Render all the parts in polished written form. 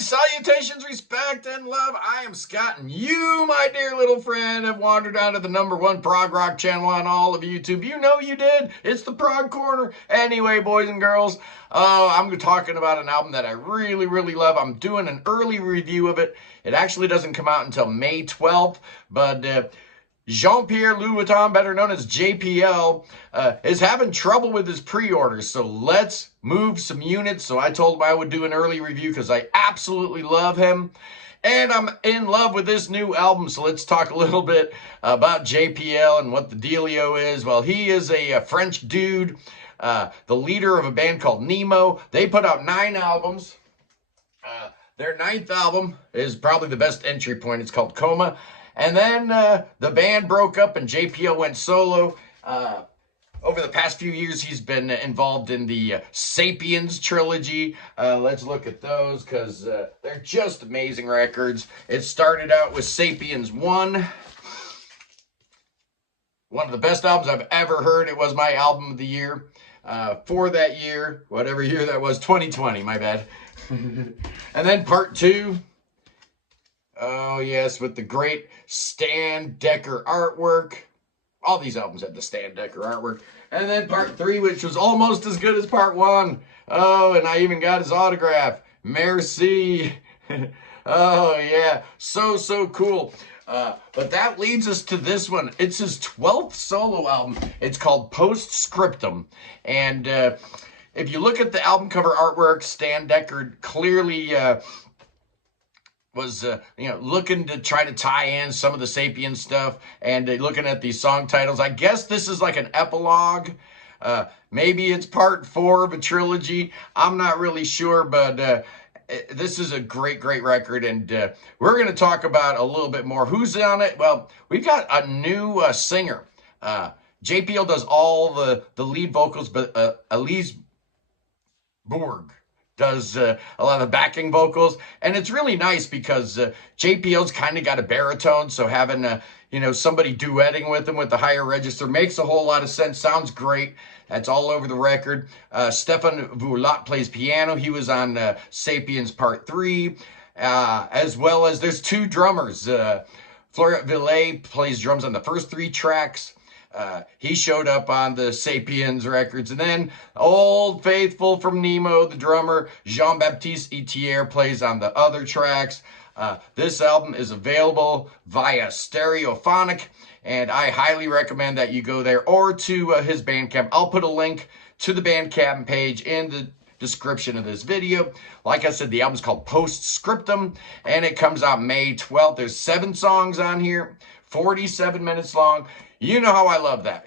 Greetings, salutations, respect, and love. I am Scott, and you, my dear little friend, have wandered onto the #1 prog rock channel on all of YouTube. You know you did. It's the Prog Corner. Anyway, boys and girls, I'm talking about an album that I really, really love. I'm doing an early review of it. It actually doesn't come out until May 12th, but Jean-Pierre Louveton, better known as JPL, is having trouble with his pre-orders. So let's move some units. So I told him I would do an early review because I absolutely love him. And I'm in love with this new album. So let's talk a little bit about JPL and what the dealio is. Well, he is a French dude, the leader of a band called Nemo. They put out 9 albums. Their 9th album is probably the best entry point. It's called Coma. And then the band broke up and JPL went solo. Over the past few years, he's been involved in the Sapiens trilogy. Let's look at those because they're just amazing records. It started out with Sapiens 1. One of the best albums I've ever heard. It was my album of the year for that year, whatever year that was, 2020, my bad. And then part 2. Oh, yes, with the great Stan Decker artwork. All these albums had the Stan Decker artwork. And then part 3, which was almost as good as part 1. Oh, and I even got his autograph. Merci. Oh, yeah. So cool. But that leads us to this one. It's his 12th solo album. It's called Scriptum. And if you look at the album cover artwork, Stan Decker clearly was looking to try to tie in some of the Sapien stuff and looking at these song titles. I guess this is like an epilogue. Maybe it's part 4 of a trilogy. I'm not really sure, but this is a great record, and we're going to talk about a little bit more. Who's on it? Well, we've got a new singer. JPL does all the lead vocals, but Elise Bourg does a lot of the backing vocals, and it's really nice because JPL's kind of got a baritone, so having somebody duetting with him with the higher register makes a whole lot of sense. Sounds great. That's all over the record. Stefan Voulat plays piano. He was on Sapiens Part 3, as well as there's 2 drummers. Florian Villet plays drums on the first 3 tracks. He showed up on the Sapiens records. And then Old Faithful from Nemo, the drummer, Jean-Baptiste Etier, plays on the other tracks. This album is available via Stereophonic, and I highly recommend that you go there or to his Bandcamp. I'll put a link to the Bandcamp page in the description of this video. Like I said, the album's called Scriptum, and it comes out May 12th. There's 7 songs on here, 47 minutes long. You know how I love that.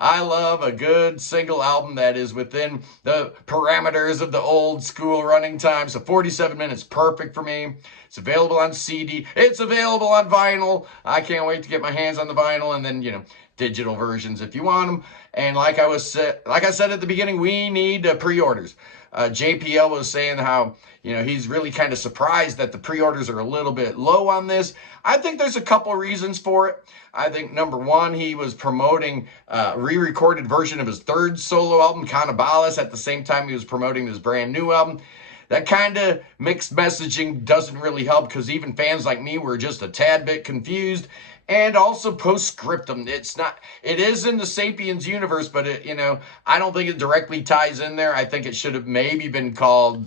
I love a good single album that is within the parameters of the old school running time. So 47 minutes, perfect for me. It's available on CD. It's available on vinyl. I can't wait to get my hands on the vinyl, and then, digital versions if you want them. And like I said at the beginning, we need pre-orders. JPL was saying how, he's really kind of surprised that the pre-orders are a little bit low on this. I think there's a couple reasons for it. I think number 1, he was promoting a re-recorded version of his 3rd solo album, Cannibales, at the same time he was promoting this brand new album. That kind of mixed messaging doesn't really help because even fans like me were just a tad bit confused. And also Scriptum. It is in the Sapiens universe, but I don't think it directly ties in there. I think it should have maybe been called,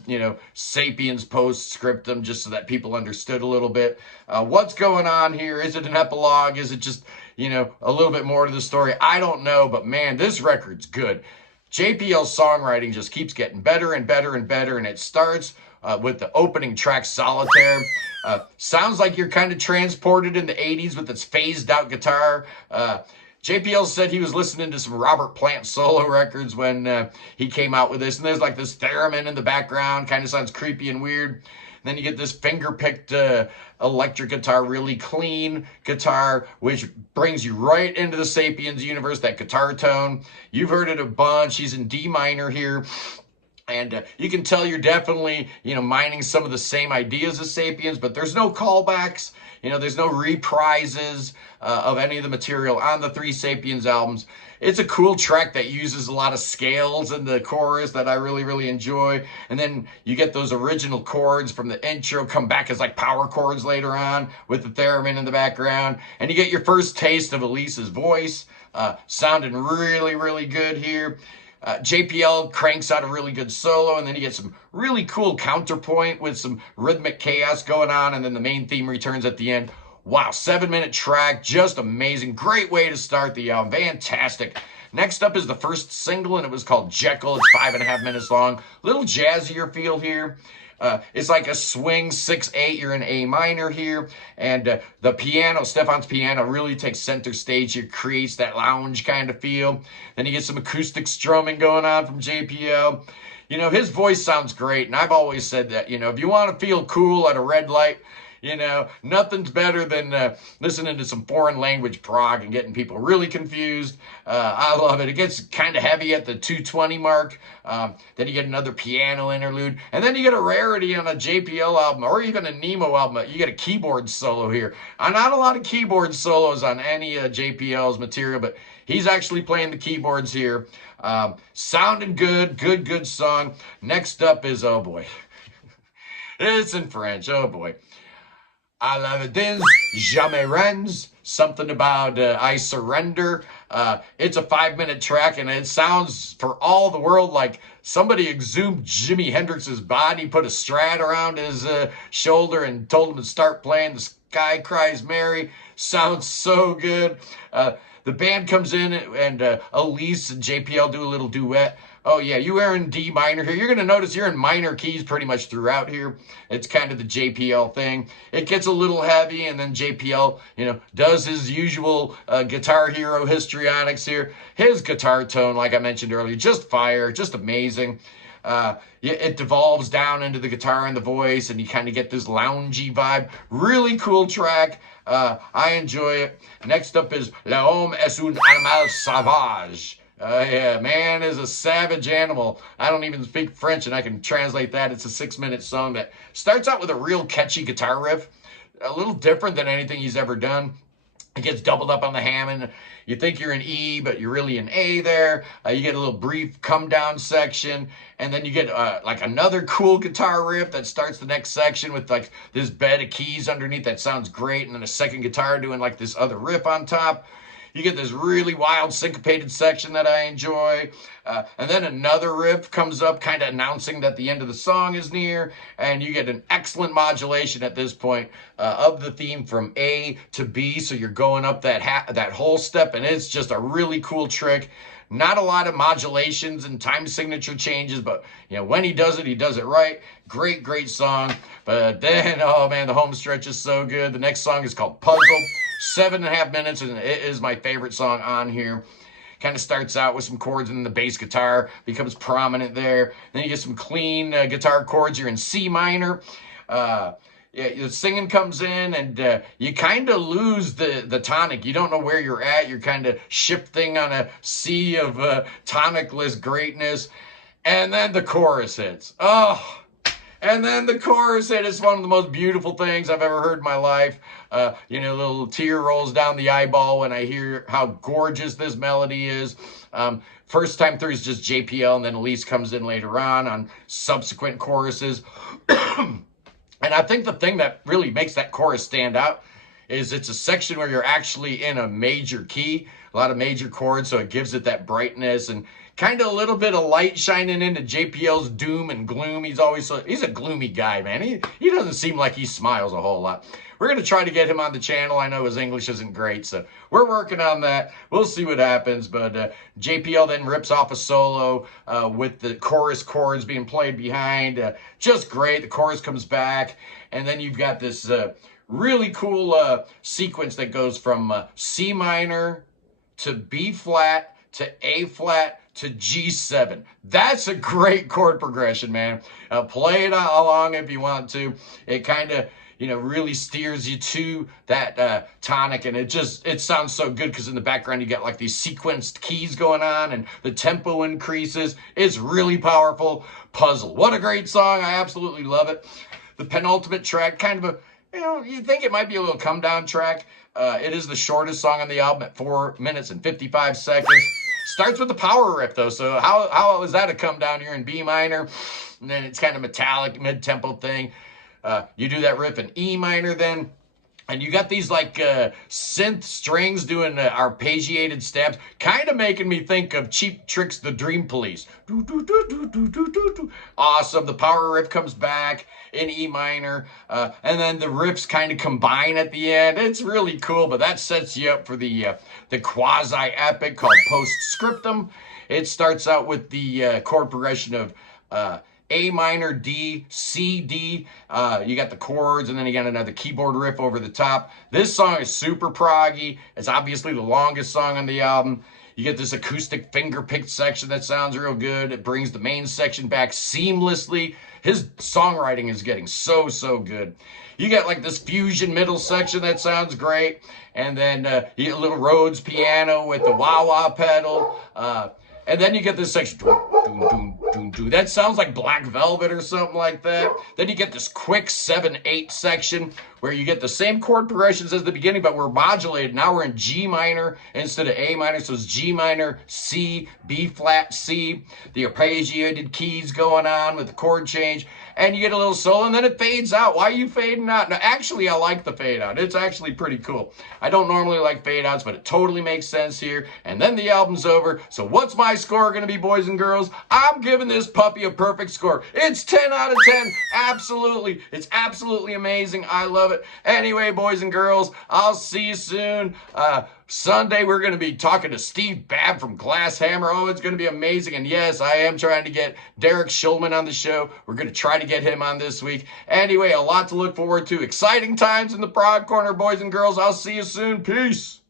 Sapiens Scriptum, just so that people understood a little bit what's going on here. Is it an epilogue? Is it just, a little bit more to the story? I don't know, but man, this record's good. JPL's songwriting just keeps getting better and better and better, and it starts with the opening track, Solitaire. Sounds like you're kind of transported in the 80s with its phased out guitar. JPL said he was listening to some Robert Plant solo records when he came out with this. And there's like this theremin in the background. Kind of sounds creepy and weird. And then you get this finger-picked electric guitar, really clean guitar, which brings you right into the Sapiens universe, that guitar tone. You've heard it a bunch. He's in D minor here. And you can tell you're definitely, mining some of the same ideas as Sapiens, but there's no callbacks. There's no reprises of any of the material on the three Sapiens albums. It's a cool track that uses a lot of scales in the chorus that I really, really enjoy. And then you get those original chords from the intro come back as like power chords later on with the theremin in the background. And you get your first taste of Elise's voice, sounding really, really good here. JPL cranks out a really good solo, and then you get some really cool counterpoint with some rhythmic chaos going on, and then the main theme returns at the end. Wow, 7-minute track, just amazing. Great way to start the album, fantastic. Next up is the first single, and it was called Jackal. It's 5.5 minutes long. Little jazzier feel here. It's like a swing 6/8. You're in A minor here, and the piano, Stefan's piano, really takes center stage here, creates that lounge kind of feel. Then you get some acoustic strumming going on from JPL. His voice sounds great, and I've always said that, if you want to feel cool at a red light, nothing's better than listening to some foreign language prog and getting people really confused. I love it. It gets kind of heavy at the 2:20 mark. Then you get another piano interlude. And then you get a rarity on a JPL album or even a Nemo album. You get a keyboard solo here. Not a lot of keyboard solos on any JPL's material, but he's actually playing the keyboards here. Sounding good song. Next up is, oh boy. It's in French, oh boy. I love it. This jamais rends. Something about I surrender. It's a 5-minute track, and it sounds for all the world like somebody exhumed Jimi Hendrix's body, put a Strat around his shoulder, and told him to start playing The Sky Cries Mary. Sounds so good. The band comes in, and Elise and JPL do a little duet. Oh yeah, you are in D minor here. You're going to notice you're in minor keys pretty much throughout here. It's kind of the JPL thing. It gets a little heavy, and then JPL, does his usual Guitar Hero histrionics here. His guitar tone, like I mentioned earlier, just fire, just amazing. It devolves down into the guitar and the voice, and you kind of get this loungy vibe. Really cool track. I enjoy it. Next up is L'homme est un animal sauvage. Yeah, man is a savage animal. I don't even speak French, and I can translate that. It's a 6-minute song that starts out with a real catchy guitar riff, a little different than anything he's ever done. It gets doubled up on the Hammond. You think you're in E, but you're really in A there. You get a little brief come down section, and then you get like another cool guitar riff that starts the next section with like this bed of keys underneath that sounds great, and then a second guitar doing like this other riff on top. You get this really wild syncopated section that I enjoy. And then another riff comes up kind of announcing that the end of the song is near. And you get an excellent modulation at this point of the theme from A to B. So you're going up that whole step, and it's just a really cool trick. Not a lot of modulations and time signature changes, but when he does it right. Great song. But then, oh man, the home stretch is so good. The next song is called Puzzle. 7.5 minutes, and it is my favorite song on here. Kind of starts out with some chords, and then the bass guitar becomes prominent there. Then you get some clean guitar chords. You're in C minor. The singing comes in, and you kind of lose the tonic. You don't know where you're at. You're kind of shifting on a sea of tonicless greatness. And then the chorus hits. Oh! And then the chorus hit is one of the most beautiful things I've ever heard in my life. A little tear rolls down the eyeball when I hear how gorgeous this melody is. First time through is just JPL, and then Elise comes in later on subsequent choruses. And I think the thing that really makes that chorus stand out is it's a section where you're actually in a major key, a lot of major chords, so it gives it that brightness and kind of a little bit of light shining into JPL's doom and gloom. He's a gloomy guy, man. He doesn't seem like he smiles a whole lot. We're going to try to get him on the channel. I know his English isn't great, so we're working on that. We'll see what happens, but JPL then rips off a solo with the chorus chords being played behind. Just great. The chorus comes back, and then you've got this really cool sequence that goes from C minor to B flat to A flat to G7. That's a great chord progression, man. Play it along if you want to. It kind of, really steers you to that tonic, and it sounds so good because in the background you got like these sequenced keys going on and the tempo increases. It's really powerful. Puzzle. What a great song. I absolutely love it. The penultimate track, kind of you think it might be a little come down track. It is the shortest song on the album at 4 minutes and 55 seconds. Starts with the power riff though, so how is that a come down here in B minor? And then it's kind of metallic, mid-tempo thing. You do that riff in E minor then, and you got these like synth strings doing arpeggiated stabs, kind of making me think of Cheap Trick's The Dream Police. Awesome. The power riff comes back in E minor, and then the riffs kind of combine at the end. It's really cool, but that sets you up for the quasi-epic called Post-Scriptum. It starts out with the chord progression of A minor, D, C, D. You got the chords, and then you got another keyboard riff over the top. This song is super proggy. It's obviously the longest song on the album. You get this acoustic finger-picked section that sounds real good. It brings the main section back seamlessly. His songwriting is getting so good. You got like this fusion middle section that sounds great. And then you get a little Rhodes piano with the wah-wah pedal. And then you get this section. That sounds like Black Velvet or something like that. Then you get this quick 7/8 section where you get the same chord progressions as the beginning, but we're modulated. Now we're in G minor instead of A minor, so it's G minor, C, B flat, C. The arpeggiated keys going on with the chord change. And you get a little solo, and then it fades out. Why are you fading out? Now, actually, I like the fade out. It's actually pretty cool. I don't normally like fade outs, but it totally makes sense here. And then the album's over. So what's my score going to be, boys and girls? I'm giving this puppy a perfect score. It's 10 out of 10. Absolutely. It's absolutely amazing. I love it. Anyway, boys and girls, I'll see you soon. Sunday, we're going to be talking to Steve Babb from Glass Hammer. Oh, it's going to be amazing. And yes, I am trying to get Derek Schulman on the show. We're going to try to get him on this week. Anyway, a lot to look forward to. Exciting times in the Prog Corner, boys and girls. I'll see you soon. Peace.